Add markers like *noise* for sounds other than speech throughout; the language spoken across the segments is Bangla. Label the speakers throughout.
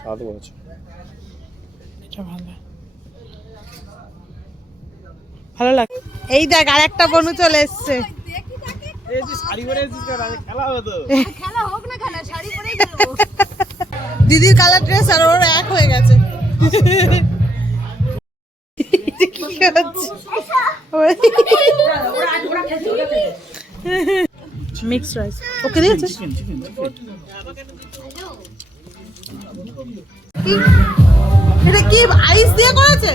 Speaker 1: সাত বছর।
Speaker 2: এটা ভালো। ভালো লাগে এই দেখ আর একটা বনু চলে এসছে।
Speaker 1: এই যে শাড়ি পরে এসেছিস কেন? আগে খেলা হতো।
Speaker 2: দিদির কালার ড্রেস আর ওর এক হয়ে গেছে। কি মিক্স রাইস ওকে
Speaker 1: চিকেন
Speaker 2: এটা কি আইস দিয়ে করেছে?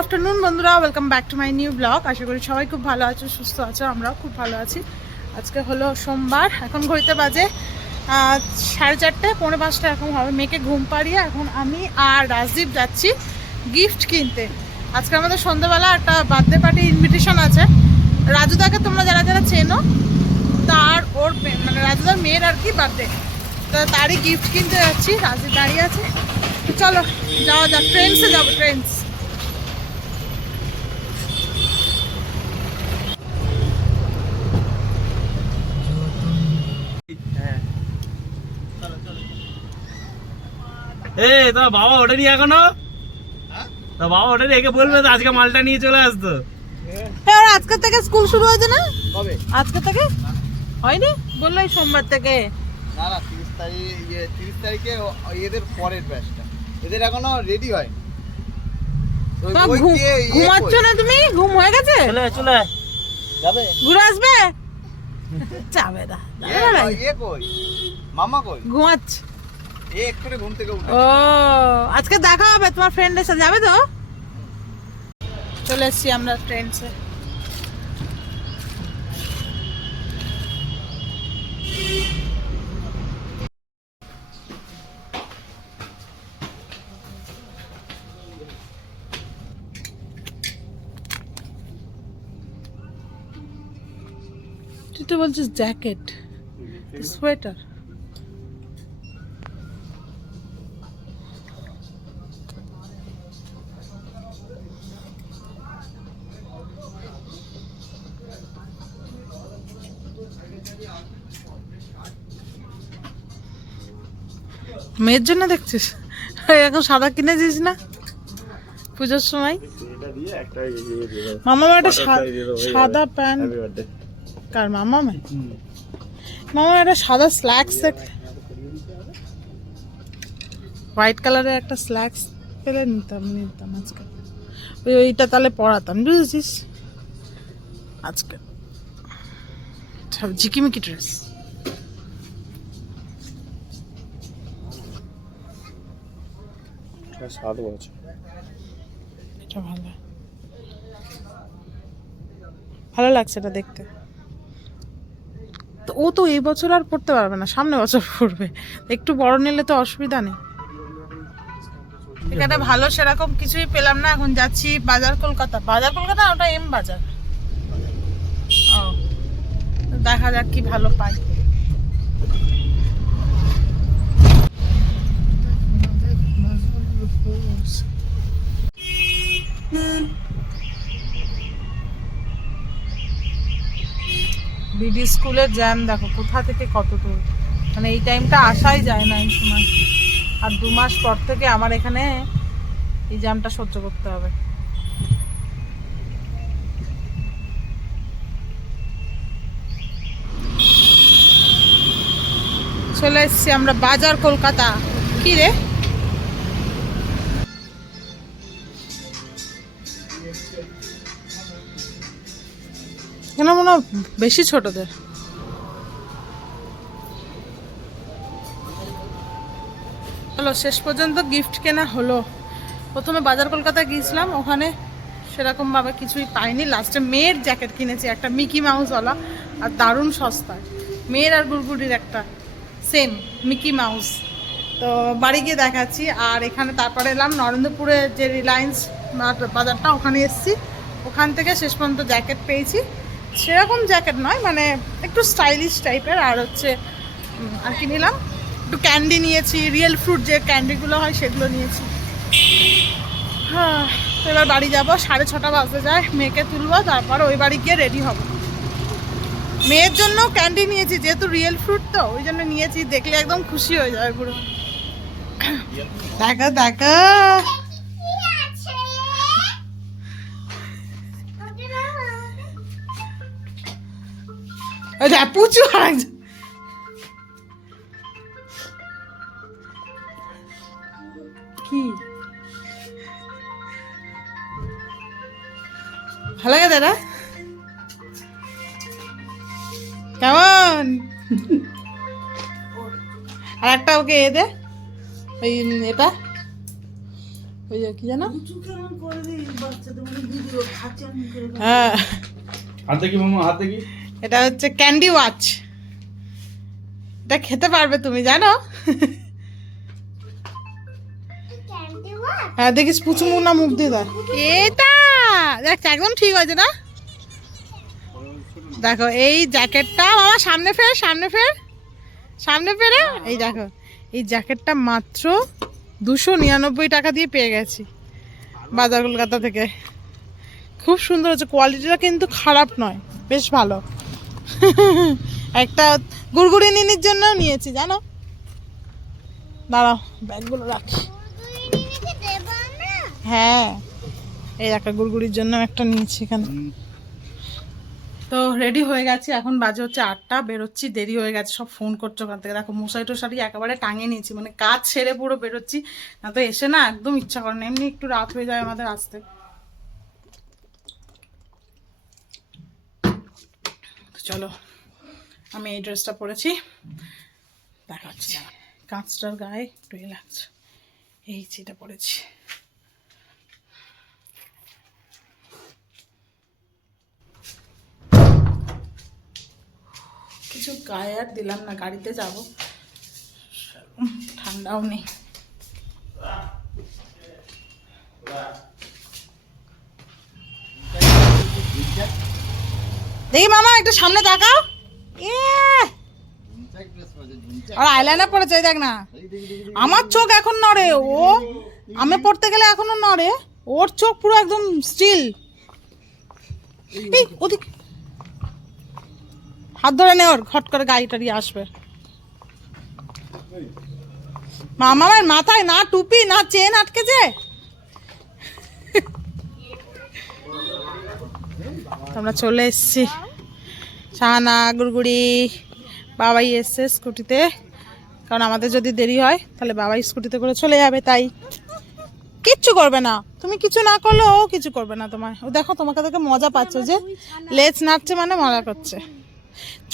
Speaker 2: আফটারনুন বন্ধুরা। Welcome back to my new blog আশা করি সবাই খুব ভালো আছো, সুস্থ আছো, আমরাও খুব ভালো আছি। আজকে হলো সোমবার, এখন ঘড়িতে বাজে সাড়ে চারটে, পৌনে পাঁচটা, এখন হবে। মেয়েকে ঘুম পাড়িয়ে এখন আমি আর রাজদীপ যাচ্ছি। গিফট কিনতে। আজকে আমাদের সন্ধ্যাবেলা একটা বার্থডে পার্টি ইনভিটেশন আছে। রাজুদাকে তোমরা যারা যারা চেনো, তার ওর মানে রাজুদার মেয়ের আর কি বার্থডে তো তারই গিফট কিনতে যাচ্ছি রাজদীপ দাঁড়িয়ে আছে। তো চলো, যাওয়া যাক ট্রেন্সে যাব ট্রেন্স
Speaker 1: এ তোর বাবা ওঠেনি এখনও? তো বাবা ওঠেনি একে বলবে তো আজকে মালটা নিয়ে চলে আসতো।
Speaker 2: হ্যাঁ আজকে থেকে স্কুল শুরু হয়েছে না?
Speaker 3: কবে?
Speaker 2: আজকে থেকে? হয়নি? বলল এই সোমবার থেকে।
Speaker 3: না না তিরিশ তারিখ ইয়ে তিরিশ তারিখে এদের পরের ব্যাচটা এদের এখনও রেডি হয় কে ইয়ে
Speaker 2: ঘুমাচ্ছ না তুমি? ঘুম হয়ে গেছে?
Speaker 1: চলে চলে
Speaker 3: যাবে?
Speaker 2: ঘুরে আসবে? যাবে না
Speaker 3: মামা কই?
Speaker 2: ঘুমাচ্ছে। ও, আজকে দেখা হবে, তোমার ফ্রেন্ডের সাথে, যাবে তো? চলে এসছি আমরা ট্রেন্সে তুই তো বলছিস জ্যাকেট সোয়েটার মেয়ের জন্য দেখছিস? এখন সাদা কিনেছিস না? পুজোর সময়? মামা একটা সাদা প্যান্ট। কার মামা মামা একটা সাদা স্ল্যাক্স হোয়াইট কালারের একটা স্ল্যাক্স পেলে নিতাম নিতাম আজকে। ওই ওইটা তাহলে পরাতাম, বুঝেছিস? আজকে। সব ঝিকিমিকি ড্রেস।
Speaker 1: এটা সাত বছর।
Speaker 2: এটা ভালো। ভালো লাগছে এটা দেখতে। তো ও তো এই বছর আর পড়তে পারবে না, সামনে বছর পড়বে। একটু বড় নিলে তো অসুবিধা নেই। এখানে ভালো সেরকম কিছুই পেলাম না, এখন যাচ্ছি বাজার কলকাতা। বাজার কলকাতা ওটা এম বাজার। ও, দেখা যাক কি ভালো পাই। বিডি স্কুলের জ্যাম, দেখো, কোথা থেকে কত দূর? মানে এই টাইমটা আসাই যায় না এই সময়। আর দু মাস পর থেকে আমার এখানে এই জ্যামটা সহ্য করতে হবে। চলে এসছি আমরা বাজার কলকাতা। কি রে? বেশি ছোটদের। হলো, শেষ পর্যন্ত গিফট কেনা হলো। প্রথমে বাজার কলকাতায় গিয়েছিলাম, ওখানে সেরকমভাবে কিছুই পাইনি। লাস্টে মেয়ের জ্যাকেট কিনেছি, একটা মিকি মাউসওয়ালা আর দারুণ সস্তায়। মেয়ের আর গুড়গুড়ির একটা সেম মিকি মাউস তো বাড়ি গিয়ে দেখাচ্ছি, আর এখানে তারপরে এলাম, নরেন্দ্রপুরে যে রিলায়েন্স বাজারটা, ওখানে এসেছি। ওখান থেকে শেষ পর্যন্ত জ্যাকেট পেয়েছি। সেরকম জ্যাকেট নয় মানে একটু স্টাইলিশ টাইপের আর হচ্ছে আর কি নিলাম? একটু ক্যান্ডি নিয়েছি রিয়েল ফ্রুট যে ক্যান্ডিগুলো হয় সেগুলো নিয়েছি। হ্যাঁ, এবার বাড়ি যাব সাড়ে ছটা বাজতে যায় মেয়েকে তুলবো তারপর ওই বাড়ি গিয়ে রেডি হব। মেয়ের জন্য ক্যান্ডি নিয়েছি যেহেতু রিয়েল ফ্রুট তো ওই জন্য নিয়েছি দেখলে একদম খুশি হয়ে যাবে পুরো। দেখা দেখো। দেখ, পুচু আজ কি ভালো লাগে দাদা কেমন আর একটা ওকে এ দে ওই এটা ওই যে কি জানো হ্যাঁ
Speaker 1: হাত দেখি মামা হাত দেখি
Speaker 2: এটা হচ্ছে ক্যান্ডি ওয়াচ। এটা খেতে পারবে তুমি জানো? হ্যাঁ দেখিস পুচু না মুখ দিয়ে দেয় এটা! দেখ একদম ঠিক হয়েছে না? দেখো এই জ্যাকেটটা বাবা সামনে ফের সামনে ফের সামনে ফেরে এই দেখো এই জ্যাকেটটা মাত্র দুশো নিরানব্বই টাকা দিয়ে পেয়ে গেছি বাজার কলকাতা থেকে। খুব সুন্দর হচ্ছে কোয়ালিটিটা কিন্তু খারাপ নয় বেশ ভালো। *laughs* একটা গুড়গুড়ি নিনির জন্য নিয়েছি জানো? দাঁড়াও ব্যাগগুলো রাখি। হ্যাঁ এই একটা গুড়গুড়ির জন্য একটা নিয়েছি এখানে। তো রেডি হয়ে গেছি এখন বাজে হচ্ছে আটটা বেরোচ্ছি দেরি হয়ে গেছে সব ফোন করছ ওখান থেকে। দেখো মশারি টশারি একেবারে টাঙিয়ে নিয়েছি মানে কাজ ছেড়ে পুরো বেরোচ্ছি না তো এসে না একদম ইচ্ছা করে না এমনি একটু রাত হয়ে যায় আমাদের আসতে। চলো, আমি এই ড্রেসটা পরেছি। দেখা হচ্ছে কাঁচটার গায়ে একটু লাগছে এই যেটা পরেছি। কিছু গায়ে আর দিলাম না, গাড়িতে যাব। ঠান্ডাও নেই। দেখি মামা, একটু সামনে তাকাও। ইয়ে! আর আইলাইনার পড়েছে দেখ না। আমার চোখ এখন নড়ে, ও। আমি পড়তে গেলে এখনও নড়ে। ওর চোখ পুরো একদম স্টিল এই, ওদিক। হাত ধরে নে ওর খট করে গাড়ি টাড়ি আসবে। মামার মাথায় না টুপি, না চেন আটকেছে? আমরা চলে এসছি। সাহানা গুড়গুড়ি বাবাই এসছে স্কুটিতে। কারণ আমাদের যদি দেরি হয়, তাহলে বাবাই স্কুটিতে করে চলে যাবে, তাই কিচ্ছু করবে না। তুমি কিছু না করলে ও কিছু করবে না তোমার ও দেখো, তোমাকে দেখে মজা পাচ্ছে যে লেজ নাড়ছে মানে মজা করছে।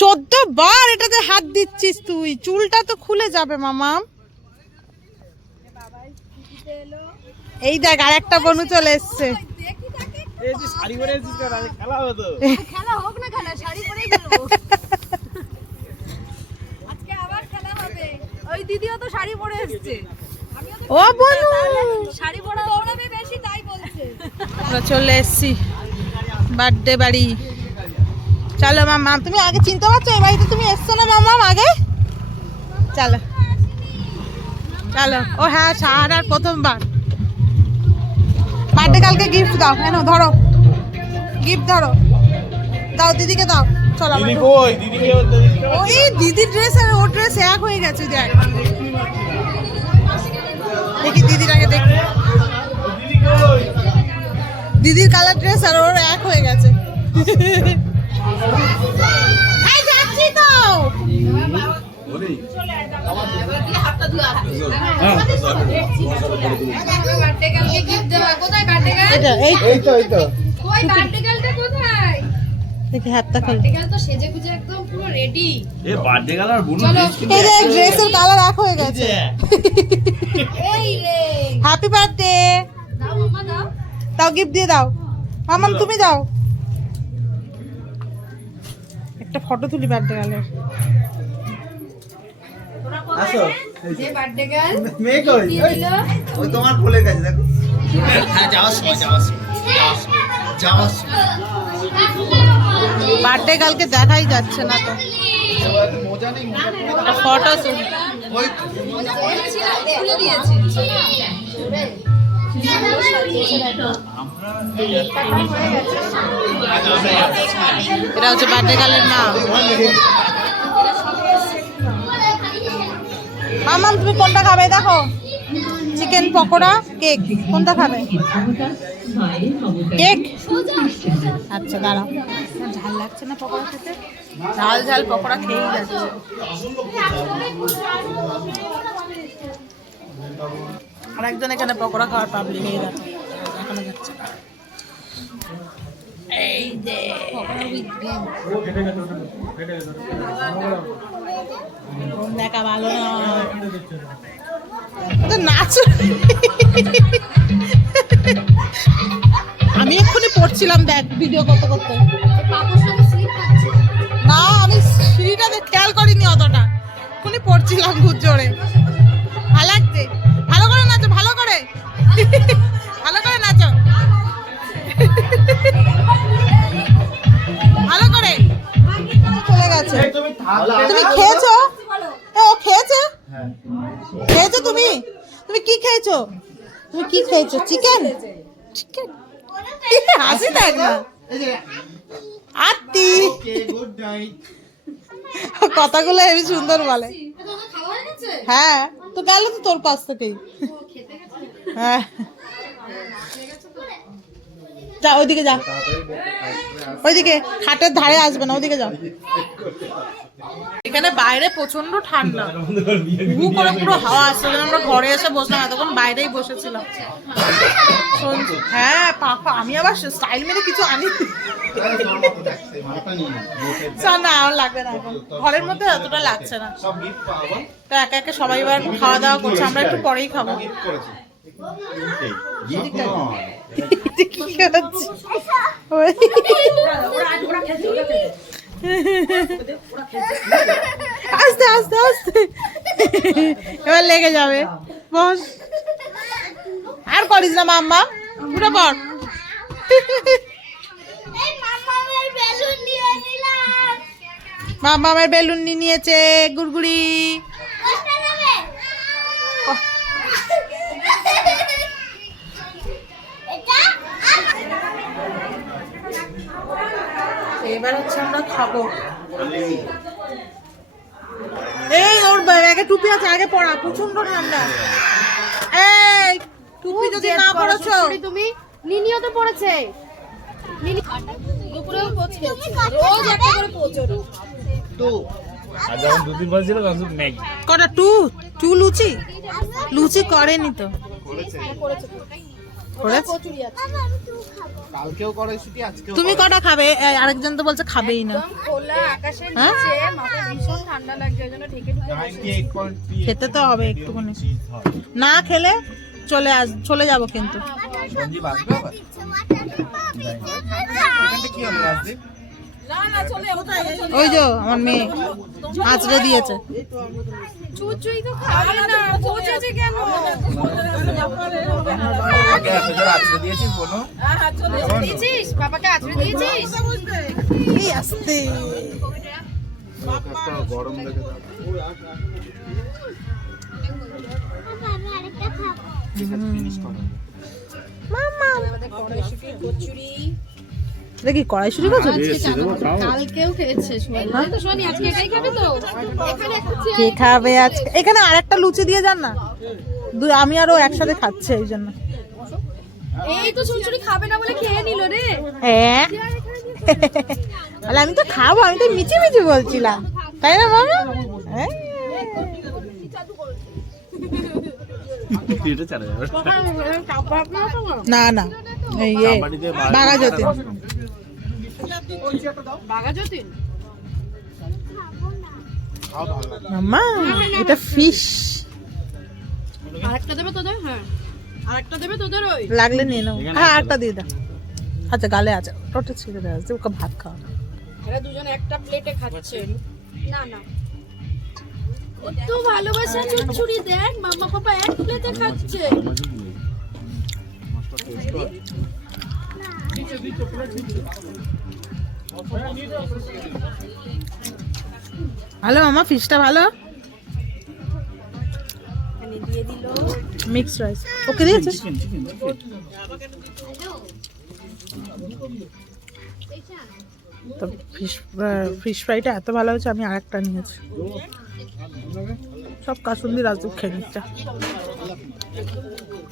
Speaker 2: চোদ্দ বার এটাতে হাত দিচ্ছিস তুই। চুলটা তো খুলে যাবে, মামা। এই দেখ আর একটা বনু চলে এসছে।
Speaker 1: এই যে শাড়ি পরে এসেছিস কেন? আগে খেলা হবে তো।
Speaker 4: খেলা হোক না খেলা শাড়ি পরেই গেল আজকে আবার খেলা হবে। ওই দিদিও তো শাড়ি পরে এসেছে।
Speaker 2: ও বনু!
Speaker 4: শাড়ি পরা দৌড়াবে বেশি তাই বলছে।
Speaker 2: আমরা চলে এসছি। বার্থডে বাড়ি। চলো মামা তুমি আগে চিনতে পারছ এই বাড়িতে তুমি এসছো না মামা আগে? চলো। চলো। ও হ্যাঁ সাহারার প্রথমবার। বার্থডে কালকে গিফট দাও। কেন? ধরো। গিফট ধরো। দাও দিদিকে দাও। চলো
Speaker 1: দিদি কই?
Speaker 2: ওই দিদির ড্রেস আর ওর ড্রেস এক হয়ে গেছে দেখ। দেখি দিদির আগে দেখি দিদির কালার ড্রেস আর ওর এক হয়ে গেছে। যাচ্ছি তো।
Speaker 4: বার্থডে গার্লকে
Speaker 2: এটা এই
Speaker 3: এই তো এই তো।
Speaker 4: কই বার্থডে কোথায়?
Speaker 2: দেখি হাতটা খোল।
Speaker 4: বার্থডে তো সেজে গুজে একদম পুরো রেডি
Speaker 1: এ বার্থডে গেল আর বুনু
Speaker 4: চলো।
Speaker 1: ড্রেস কিনে
Speaker 2: এই যে ড্রেসের কালার এক হয়ে গেছে।
Speaker 4: এই রে।
Speaker 2: হ্যাপি বার্থডে
Speaker 4: দাও মামা দাও।
Speaker 2: দাও গিফট দিয়ে দাও। মামাম তুমি দাও। একটা ফটো তুলি বার্থডে গালের
Speaker 3: আসো।
Speaker 4: যে। বার্থডে গার্ল
Speaker 3: মেয়ে কই? ওই তোমার ফুলের কাছে দেখো। হ্যাঁ যাওয়ার সময় যাওয়ার সময় যাওয়ার সময়
Speaker 2: বার্থডে কালকে দেখাই যাচ্ছে না তো। ফটো
Speaker 3: ওই
Speaker 2: এটা হচ্ছে বার্থডে গার্লের মা মামাম তুমি কোনটা খাবে? দেখো। Chicken pakora, cake. কোনটা খাবে? কেক? আচ্ছা দাঁড়াও। ঝাল লাগছে না পকোড়া খেতে? ঝাল ঝাল পকোড়া খেয়েই যাচ্ছে। আর একজন এখানে পকোড়া খাওয়ার পাবলিক গেছে এখনও যাচ্ছে এই দেখা, ভালো না নাচ আমি এক্ষুনি পড়ছিলাম দেখ ভিডিও করতে করতে। না আমি সিঁড়িটা খেয়াল করিনি অতটা। এক্ষুনি পড়ছিলাম খুব জোরে। ভালো লাগছে? ভালো করে নাচো ভালো করে। ভালো করে নাচো। ভালো করে। চলে গেছে। তুমি খেয়েছো এ, ও খেয়েছে খেয়েছো তুমি তুমি কি খেয়েছো? তুমি কি খেয়েছো? চিকেন চিকেন হাসি দেখ না। আত্মি কথাগুলো হেবি সুন্দর বলে। হ্যাঁ তো গেল তো তোর পাশ থেকেই। হ্যাঁ। যা ওইদিকে যা। ওইদিকে খাটের ধারে আসবে না ওইদিকে যাও এখানে বাইরে প্রচণ্ড ঠান্ডা। হু করে পুরো হাওয়া আসছে আমরা ঘরে এসে বসলাম এতক্ষণ বাইরেই বসেছিলাম। হ্যাঁ পাপা আমি আবার স্টাইল মেরে কিছু আনি না আর লাগবে না এখন। ঘরের মধ্যে অতটা লাগছে না। তো একে একে সবাই এবার খাওয়া দাওয়া করছে আমরা একটু পরেই খাব। কি হচ্ছে? আস্তে আস্তে আস্তে। এবার লেগে যাবে। বস। আর করিস না, মাম্মা। পুরো পর মাম্মা আমার বেলুন নিয়ে নিয়েছে, গুড়গুড়ি। এবার হচ্ছে আমরা খাব। এই ওর ব্যাগে টুপি আছে আগে পড়া প্রচণ্ড ঠান্ডা। এই টুপি যদি না পড়েছো
Speaker 4: তুমি। নিনিও তো পড়েছে। দুপুরেও পোচ রোজ একটা করে।
Speaker 1: আর যখন ছিল তখন ম্যাগি।
Speaker 2: কটা টু টু লুচি? লুচি করেনি তো। করেছে।
Speaker 4: আছে
Speaker 3: কালকেও কড়াইশুটি আজকেও
Speaker 2: তুমি কটা খাবে? আরেকজন তো বলছে খাবেই না।
Speaker 4: খোলা আকাশের
Speaker 2: হ্যাঁ?
Speaker 4: নিচে মাথায় ভীষণ ঠান্ডা লাগছে ওই ঢেকে ঢুকে
Speaker 2: খেতে তো হবে একটুখানি। না খেলে চলে আস চলে যাব কিন্তু।
Speaker 3: কি
Speaker 2: ওই যে আমার মেয়ে আঁচড়ে দিয়েছে।
Speaker 3: গরম লেগে
Speaker 2: এটা কি কড়াইশুটি
Speaker 4: আজকে এটাই খাবে একটা
Speaker 2: কে খাবে আজকে? এখানে আরেকটা লুচি দিয়ে যান না। আমি আরও একসাথে খাচ্ছি এই জন্য।
Speaker 4: এই তো চুচুড়ি খাবে না বলে খেয়ে নিল রে।
Speaker 2: হ্যাঁ? বলে আমি তো খাব আমি তো মিচি মিচি বলছিলাম। তাই না মামা হ্যাঁ? না না এই
Speaker 4: বাগা যতীন।
Speaker 3: লাগে
Speaker 2: এটা ফিশ
Speaker 4: আরেকটা দেবে তোদের? হ্যাঁ। আরেকটা দেবে তোদের ওই?
Speaker 2: লাগলে নিয়ে নাও। হ্যাঁ আরেকটা দিয়ে দাও। আচ্ছা গালে আছে। ছেড়ে দেওয়া আছে ওকে ভাত খাওয়া।
Speaker 4: এরা দুজন একটা প্লেটে খাচ্ছে। না না। কত ভালোবাসা চুচুড়ি দেখ। মাম্মা পাপা এক প্লেটে খাচ্ছে।
Speaker 2: ভালো মামা ফিশটা ভালো?
Speaker 4: বিরিয়ানি দিয়ে দিল।
Speaker 2: মিক্সড রাইস ওকে দিয়েছে? তো ফিশ ফিশ ফ্রাইটা এত ভালো হয়েছে আমি আরেকটা নিয়েছি। সব কাসুন্দি রাজদুপ খেয়ে নিচ্ছে।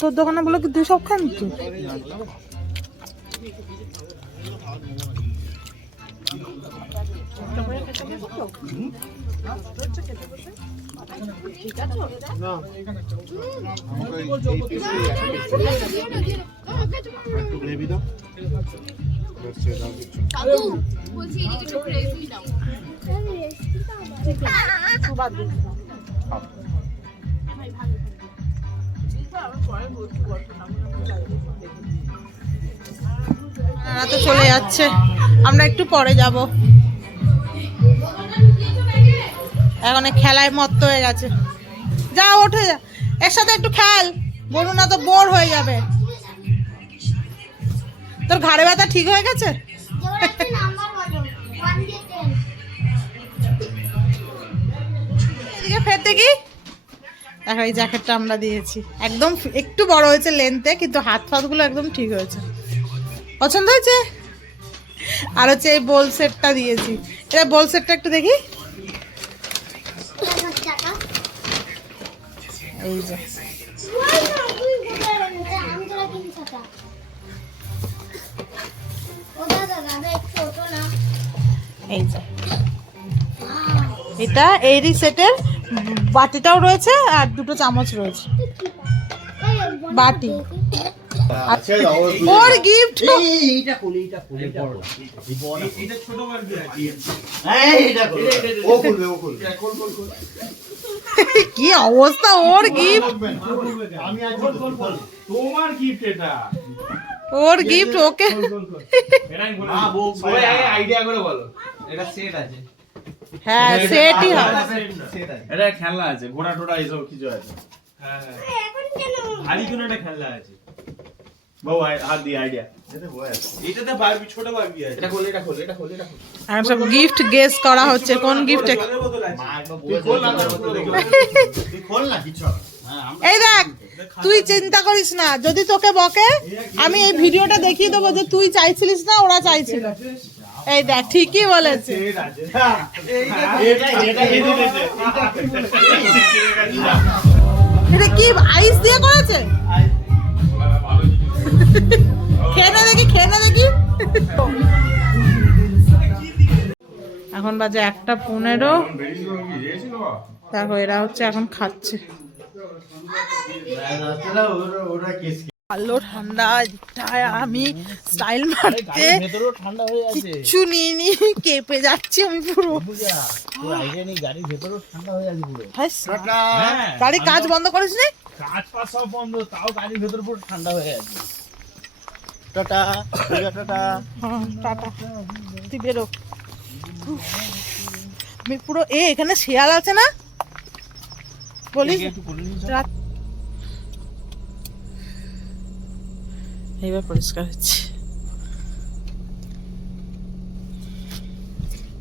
Speaker 2: তোর দোকানে বলে কি তুই সব খান তুই bebida? 아, ওরা তো চলে যাচ্ছে। আমরা একটু পরে যাব। এখন খেলায় মত্ত হয়ে গেছে। যা, ওঠে যা। একসাথে একটু খেল। বলুন না তো বোর হয়ে যাবে। তোর ঘাড়ে ব্যথা ঠিক হয়ে গেছে? এদিকে ফের দেখি। দেখো, এই জ্যাকেটটা আমরা দিয়েছি। একদম একটু বড় হয়েছে লেন্থে কিন্তু হাত ফাতগুলো একদম ঠিক হয়েছে। পছন্দ হয়েছে? আর হচ্ছে এই বোল সেটটা দিয়েছি। এটা বোল সেটটা একটু দেখি। এই যে। এই যে। এটা এরই সেটের বাটিটাও রয়েছে আর দুটো চামচ রয়েছে। বাটি। ওর গিফট
Speaker 3: এইটা খুলি এইটা খুলি এইটা
Speaker 1: এটা ছোট বারবি আছে
Speaker 3: এইটা খুলি। ও খুলবে ও খুলবে।
Speaker 2: কি অবস্থা ওর গিফট
Speaker 3: আমি আছি
Speaker 1: খোল, খোল, খোল। তোমার গিফট এটা।
Speaker 2: ওর গিফট ওকে।
Speaker 3: হ্যাঁ,
Speaker 1: আইডিয়া করে বলো। এটা সেট আছে।
Speaker 2: হ্যাঁ সেটই হবে।
Speaker 3: আছে।
Speaker 1: এটা খেলনা আছে। ঘোড়া টোড়া এসব কিছু আছে। হ্যাঁ। ভারী কোনো একটা খেলনা আছে। বউ হাত দিয়ে আইডিয়া।
Speaker 3: এতে বয় আছে।
Speaker 1: এটাতে বারবি ছোট বারবি আছে।
Speaker 3: এটা খোল এটা খোল এটা খোল এটা খোল।
Speaker 2: এখন সব গিফট গেস করা হচ্ছে কোন গিফট
Speaker 1: খোল না,
Speaker 3: কিছু। হ্যাঁ
Speaker 2: এই দেখ তুই চিন্তা করিস না যদি তোকে বকে আমি এই ভিডিওটা দেখিয়ে দেবো যে তুই চাইছিলিস না ওরা চাইছিল। এই দেখ ঠিকই বলেছে।
Speaker 1: সেট আছে
Speaker 3: এটা এটা
Speaker 1: এটা দিয়েছে।
Speaker 2: এটা কি আইস দিয়ে করেছে? খেয়ে না দেখি খেয়ে না দেখি। এখন বাজে একটা পনেরো। দেখো এরা হচ্ছে এখন খাচ্ছে। ঠান্ডা আমি স্টাইল মারতে
Speaker 3: ভেতরেও আছে।
Speaker 2: কিচ্ছু নিয়ে নিয়ে কেঁপে যাচ্ছি আমি পুরো।
Speaker 3: ঠান্ডা হয়ে
Speaker 2: কাজ বন্ধ করিস নি?
Speaker 1: কাজ সব বন্ধ তাও গাড়ির ভেতর পুরো
Speaker 3: ঠান্ডা হয়ে আছে। Tata tata
Speaker 2: tata. তুই বেরো। আমি পুরো এ এখানে শিয়াল আছে না? বলিস? এইবার পরিষ্কার হচ্ছে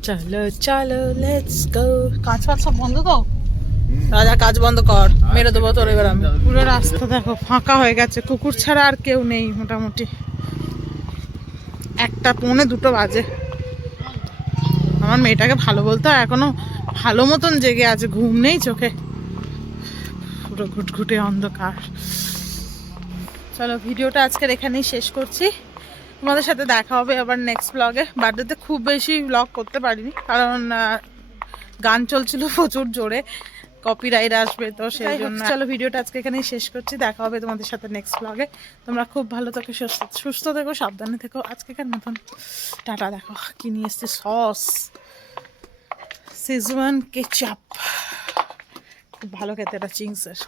Speaker 2: চলো চলো লেটস গো কাজ ফাজ সব বন্ধ তো? রাজা কাজ বন্ধ কর। মেরে দেবো তোর এবার আমি। পুরো রাস্তা দেখো ফাঁকা হয়ে গেছে কুকুর ছাড়া আর কেউ নেই মোটামুটি। একটা পৌনে দুটো বাজে। আমার মেয়েটাকে ভালো বলতে হয় এখনও ভালো মতন জেগে আছে ঘুম নেই চোখে। পুরো ঘুটঘুটে অন্ধকার। চলো ভিডিওটা আজকের এখানেই শেষ করছি। তোমাদের সাথে দেখা হবে আবার নেক্সট ব্লগে বার্থডেতে খুব বেশি ব্লগ করতে পারিনি কারণ গান চলছিল প্রচুর জোরে। কপিরাইট আসবে তো সেই জন্য চলো ভিডিওটা আজকে এখানেই শেষ করছি। দেখা হবে তোমাদের সাথে নেক্সট ব্লগে তোমরা খুব ভালো থাকো সুস্থ সুস্থ থেকো সাবধানে থেকো। আজকে কেন মতন টাটা দেখো কি নিয়ে এসছে সস সিজওয়ান কেচাপ খুব ভালো খেতে এটা চিংসের।